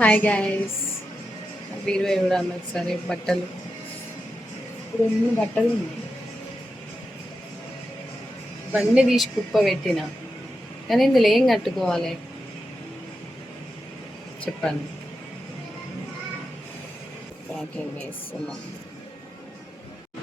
Hi guys. బీరువా చూడండి ఒకసారి బట్టలు. ఇప్పుడు ఎన్ని బట్టలు ఉన్నాయి, ఇవన్నీ తీసి కుప్ప పెట్టిన. కానీ ఇందులో ఏం కట్టుకోవాలి చెప్పండి. ప్యాకింగ్ వేస్తున్నాం.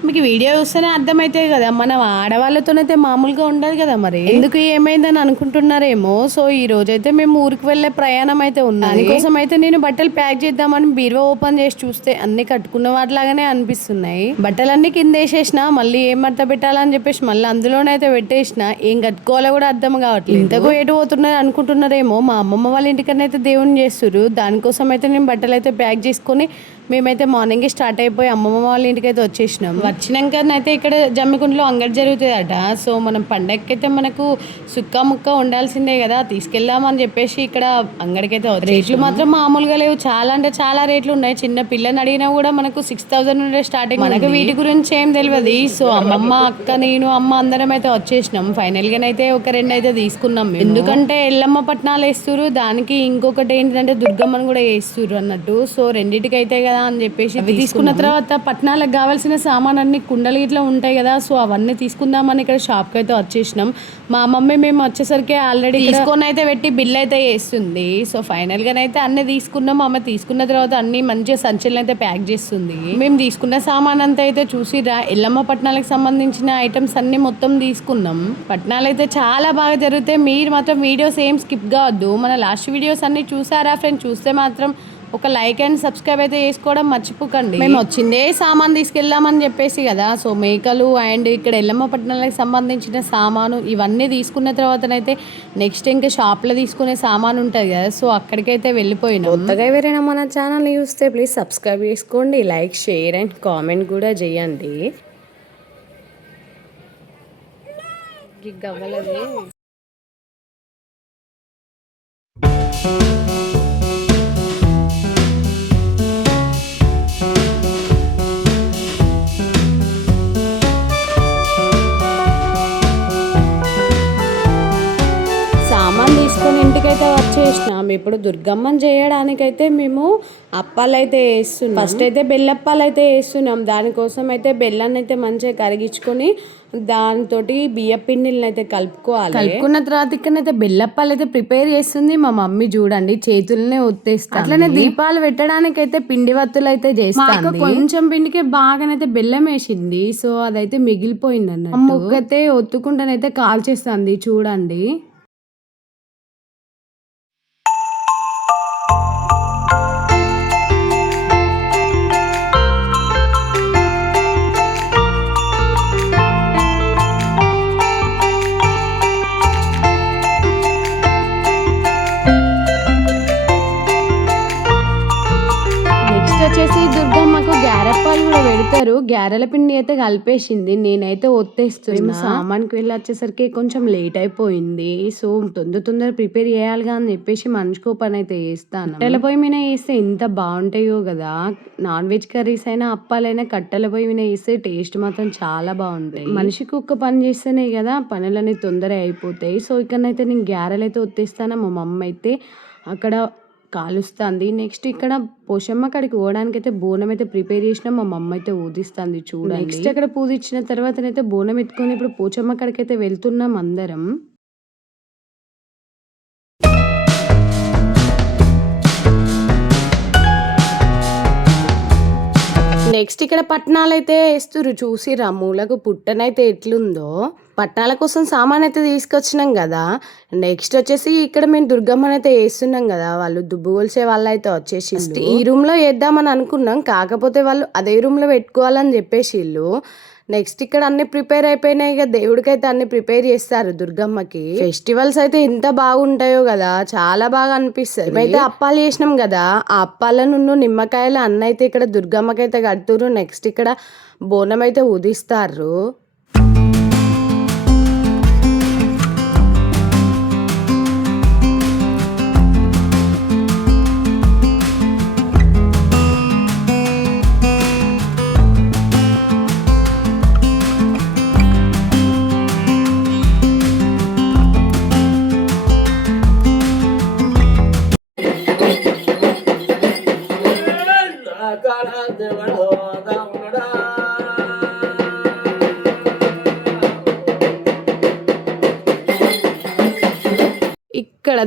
మీకు వీడియో చూస్తేనే అర్థమైతాయి కదా, మనం ఆడవాళ్ళతోనైతే మామూలుగా ఉండదు కదా. మరి ఎందుకు ఏమైందని అనుకుంటున్నారేమో. సో ఈ రోజైతే మేము ఊరికి వెళ్ళే ప్రయాణం అయితే ఉంది. దానికోసం అయితే నేను బట్టలు ప్యాక్ చేద్దామని బీరువా ఓపెన్ చేసి చూస్తే అన్ని కట్టుకున్న వాటిలాగానే అనిపిస్తున్నాయి. బట్టలన్నీ కింద వేసేసిన, మళ్ళీ ఏం మడత పెట్టాలని చెప్పేసి మళ్ళీ అందులోనైతే పెట్టేసిన. ఏం కట్టుకోవాలో కూడా అర్థం కావట్లేదు. ఇంతకు ఎటు పోతున్నారు అనుకుంటున్నారేమో. మా అమ్మమ్మ వాళ్ళ ఇంటికన్నా అయితే దేవుని చేస్తారు. దానికోసం అయితే నేను బట్టలు అయితే ప్యాక్ చేసుకొని మేమైతే మార్నింగ్ స్టార్ట్ అయిపోయి అమ్మమ్మ వాళ్ళ ఇంటికి అయితే వచ్చేసినాం. వచ్చినాకనైతే ఇక్కడ జమ్మికుంటలో అంగడి జరుగుతుందట. సో మనం పండగకి అయితే మనకు సుక్క ముక్క ఉండాల్సిందే కదా, తీసుకెళ్దామని చెప్పేసి ఇక్కడ అంగడికైతే రేట్లు మాత్రం మామూలుగా లేవు. చాలా అంటే చాలా రేట్లు ఉన్నాయి. చిన్న పిల్లని అడిగినా కూడా మనకు 6,000 నుండి స్టార్టింగ్. మనకు వీటి గురించి ఏం తెలియదు. సో అమ్మమ్మ అక్క నేను అమ్మ అందరం అయితే వచ్చేసినాం. ఫైనల్ గానైతే ఒక రెండు అయితే తీసుకున్నాం. ఎందుకంటే ఎల్లమ్మ పట్నాలు వేస్తురు, దానికి ఇంకొకటి ఏంటంటే దుర్గమ్మను కూడా వేస్తురు అన్నట్టు. సో రెండింటికి అయితే కదా అని చెప్పేసి తీసుకున్న తర్వాత పట్నాలకు కావాల్సిన సామాన్ అన్ని కుండలు ఇట్లా ఉంటాయి కదా. సో అవన్నీ తీసుకుందామని ఇక్కడ షాప్ కి అయితే వచ్చేసినాం. మా మమ్మీ మేము వచ్చేసరికి ఆల్రెడీ తీసుకొని అయితే పెట్టి బిల్ అయితే వేస్తుంది. సో ఫైనల్ గానైతే అన్ని తీసుకున్నాం. అమ్మ తీసుకున్న తర్వాత అన్ని మంచిగా సంచులను అయితే ప్యాక్ చేస్తుంది. మేము తీసుకున్న సామాన్ అంతా అయితే చూసిరా, ఎల్లమ్మ పట్నాలకు సంబంధించిన ఐటమ్స్ అన్ని మొత్తం తీసుకున్నాం. పట్నాలు అయితే చాలా బాగా జరుగుతాయి. మీరు మాత్రం వీడియోస్ ఏం స్కిప్ కావద్దు. మన లాస్ట్ వీడియోస్ అన్ని చూసారా ఫ్రెండ్స్? చూస్తే మాత్రం ఒక లైక్ అండ్ సబ్స్క్రైబ్ అయితే చేసుకోవడం మర్చిపోకండి. మేము వచ్చిందే సామాన్ తీసుకెళ్దామని చెప్పేసి కదా. సో మేకలు అండ్ ఇక్కడ ఎల్లమ్మ పట్టణాలకు సంబంధించిన సామాను ఇవన్నీ తీసుకున్న తర్వాతనైతే నెక్స్ట్ ఇంకా షాప్లో తీసుకునే సామాన్ ఉంటుంది కదా. సో అక్కడికైతే వెళ్ళిపోయినాం. కొత్తగా ఎవరైనా మన ఛానల్ని చూస్తే ప్లీజ్ సబ్స్క్రైబ్ చేసుకోండి, లైక్ షేర్ అండ్ కామెంట్ కూడా చేయండి. గవ్వలది తీసుకొని ఇంటికైతే వచ్చేసినాం. ఇప్పుడు దుర్గమ్మని చేయడానికైతే మేము అప్పాలు అయితే వేస్తున్నాం. ఫస్ట్ అయితే బెల్లప్పాలు అయితే వేస్తున్నాం. దానికోసం అయితే బెల్లాన్ని అయితే మంచిగా కరిగించుకొని దాంతో బియ్య పిండిని అయితే కలుపుకోవాలి. కలుపుకున్న తర్వాత ఇక్కడైతే బెల్లప్పాలు అయితే ప్రిపేర్ చేస్తుంది మా మమ్మీ. చూడండి చేతులనే ఒత్తేస్తా. అట్లనే దీపాలు పెట్టడానికి అయితే పిండి వత్తులు అయితే చేస్తాను. కొంచెం పిండికే బాగానైతే బెల్లం వేసింది. సో అదైతే మిగిలిపోయింది అన్నట్టు. మొక్కతే ఒత్తుకుంటానైతే కాల్చేస్తుంది చూడండి. వచ్చేసి దుర్గమ్మకు గ్యారెప్పాలు కూడా పెడతారు. గ్యారెల పిండి అయితే కలిపేసింది, నేనైతే ఒత్తేస్తున్నా. సామాన్కి వెళ్ళి వచ్చేసరికి కొంచెం లేట్ అయిపోయింది. సో తొందర ప్రిపేర్ చేయాలిగా అని చెప్పేసి మనిషికో పని అయితే వేస్తాను. కట్టెల పొయ్యి మీద వేస్తే ఎంత బాగుంటాయో కదా. నాన్ వెజ్ కర్రీస్ అయినా అప్పాలైనా కట్టెల పొయ్యి మీద వేస్తే టేస్ట్ మాత్రం చాలా బాగుంటాయి. మనిషికి ఒక్క పని చేస్తేనే కదా పనులన్నీ తొందర అయిపోతాయి. సో ఇక్కడనైతే నేను గ్యారెలు అయితే ఒత్తేస్తాను. మా మమ్మ అయితే అక్కడ కాలుస్తుంది. నెక్స్ట్ ఇక్కడ పోషమ్మ కాడికి పోవడానికి అయితే బోనం అయితే ప్రిపేర్ చేసినా మా మమ్మ అయితే ఊదిస్తుంది చూడండి. నెక్స్ట్ అక్కడ పూజ ఇచ్చిన తర్వాతనైతే బోనం ఎత్తుకొని ఇప్పుడు పోచమ్మ కాడికి అయితే వెళ్తున్నాం అందరం. నెక్స్ట్ ఇక్కడ పట్నాలు అయితే వేస్తురు. చూసిరా మూలకు పుట్టనైతే ఎట్లుందో. పట్నాల కోసం సామాన్ అయితే తీసుకొచ్చినాం కదా. నెక్స్ట్ వచ్చేసి ఇక్కడ మేము దుర్గమ్మని అయితే వేస్తున్నాం కదా. వాళ్ళు దుబ్బు కొలిసే వాళ్ళు అయితే వచ్చేసి ఈ రూమ్ లో వేద్దామని అనుకున్నాం. కాకపోతే వాళ్ళు అదే రూమ్ లో పెట్టుకోవాలని చెప్పేసి ఇల్లు. నెక్స్ట్ ఇక్కడ అన్ని ప్రిపేర్ అయిపోయినాయి. ఇక దేవుడికి అయితే అన్ని ప్రిపేర్ చేస్తారు దుర్గమ్మకి. ఫెస్టివల్స్ అయితే ఎంత బాగుంటాయో కదా, చాలా బాగా అనిపిస్తుంది. మేమైతే అప్పాలు చేసినాం కదా, ఆ అప్పాల నుండి నిమ్మకాయలు అన్న అయితే ఇక్కడ దుర్గమ్మకి అయితే కడుతురు. నెక్స్ట్ ఇక్కడ బోనం అయితే ఉదిస్తారు.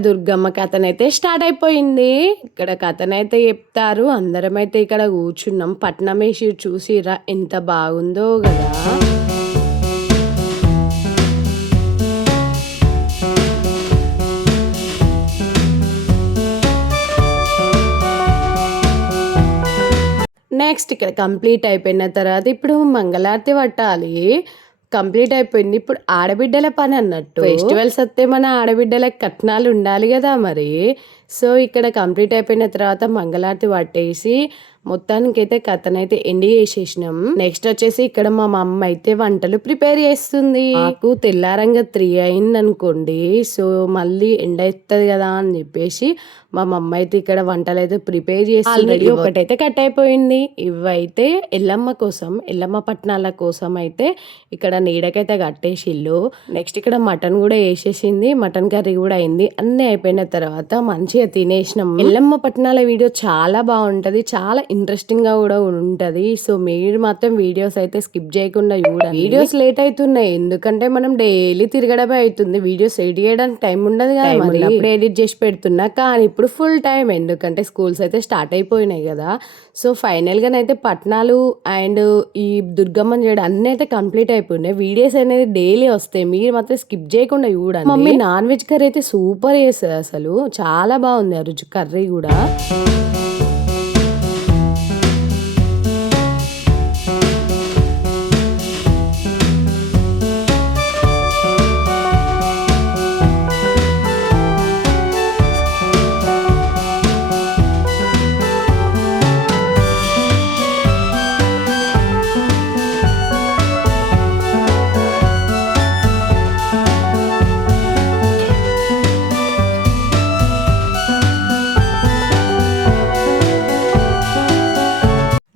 దుర్గమ్మ కథనైతే స్టార్ట్ అయిపోయింది. ఇక్కడ కథనైతే చెప్తారు, అందరం అయితే ఇక్కడ కూర్చున్నాం. పట్నం వేసి చూసిరా ఎంత బాగుందో కదా. నెక్స్ట్ ఇక్కడ కంప్లీట్ అయిపోయిన తర్వాత ఇప్పుడు మంగళారతి పట్టాలి. కంప్లీట్ అయిపోయింది. ఇప్పుడు ఆడబిడ్డల పని అన్నట్టు. ఫెస్టివల్స్ వస్తే మన ఆడబిడ్డలకు కట్నాలు ఉండాలి కదా మరి. సో ఇక్కడ కంప్లీట్ అయిపోయిన తర్వాత మంగళారతి పట్టేసి మొత్తానికైతే కథనైతే ఎండి చేసేసినాం. నెక్స్ట్ వచ్చేసి ఇక్కడ మా మమ్మ అయితే వంటలు ప్రిపేర్ చేస్తుంది. నాకు తెల్లారంగా 3 అయింది అనుకోండి. సో మళ్ళీ ఎండ ఎత్తది కదా అని చెప్పేసి మా మమ్మ అయితే ఇక్కడ వంటలు అయితే ప్రిపేర్ చేస్తుంది. ఒకటైతే కట్ అయిపోయింది. ఇవైతే ఎల్లమ్మ కోసం, ఎల్లమ్మ పట్నాల కోసం అయితే ఇక్కడ నీడకైతే కట్టేసిల్లు. నెక్స్ట్ ఇక్కడ మటన్ కూడా వేసేసింది. మటన్ కర్రీ కూడా అయింది. అన్ని అయిపోయిన తర్వాత మంచిగా తినేసినాం. ఎల్లమ్మ పట్నాల వీడియో చాలా బాగుంటది, చాలా ఇంట్రెస్టింగ్ గా కూడా ఉంటది. సో మీరు మాత్రం వీడియోస్ అయితే స్కిప్ చేయకుండా చూడండి. వీడియోస్ లేట్ అవుతున్నాయి ఎందుకంటే మనం డైలీ తిరగడమే అవుతుంది. వీడియోస్ ఎడిట్ చేయడానికి టైం ఉండదు కదా, అప్పుడు ఎడిట్ చేసి పెడుతున్నా. కానీ ఇప్పుడు ఫుల్ టైం, ఎందుకంటే స్కూల్స్ అయితే స్టార్ట్ అయిపోయినాయి కదా. సో ఫైనల్ గా అయితే పట్నాలు అండ్ ఈ దుర్గమ్మని చేయడం అన్ని అయితే కంప్లీట్ అయిపోయినాయి. వీడియోస్ అనేది డైలీ వస్తాయి, మీరు మాత్రం స్కిప్ చేయకుండా చూడండి. మమ్మీ నాన్ వెజ్ కర్రీ అయితే సూపర్ చేస్తుంది, అసలు చాలా బాగుంది ఆ రుచి కర్రీ కూడా.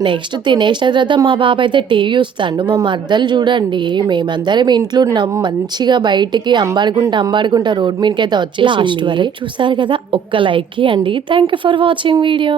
నెక్స్ట్ తినేసిన తర్వాత మా బాబు అయితే టీవీ చూస్తాడు. మా మర్దలు చూడండి, మేమందరం ఇంట్లో ఉన్నాం, మంచిగా బయటికి అంబాడుకుంటా రోడ్ మీదకి అయితే వచ్చేసి చూసారు కదా. ఒక్క లైక్ ఇవ్వండి. Thank you for watching video.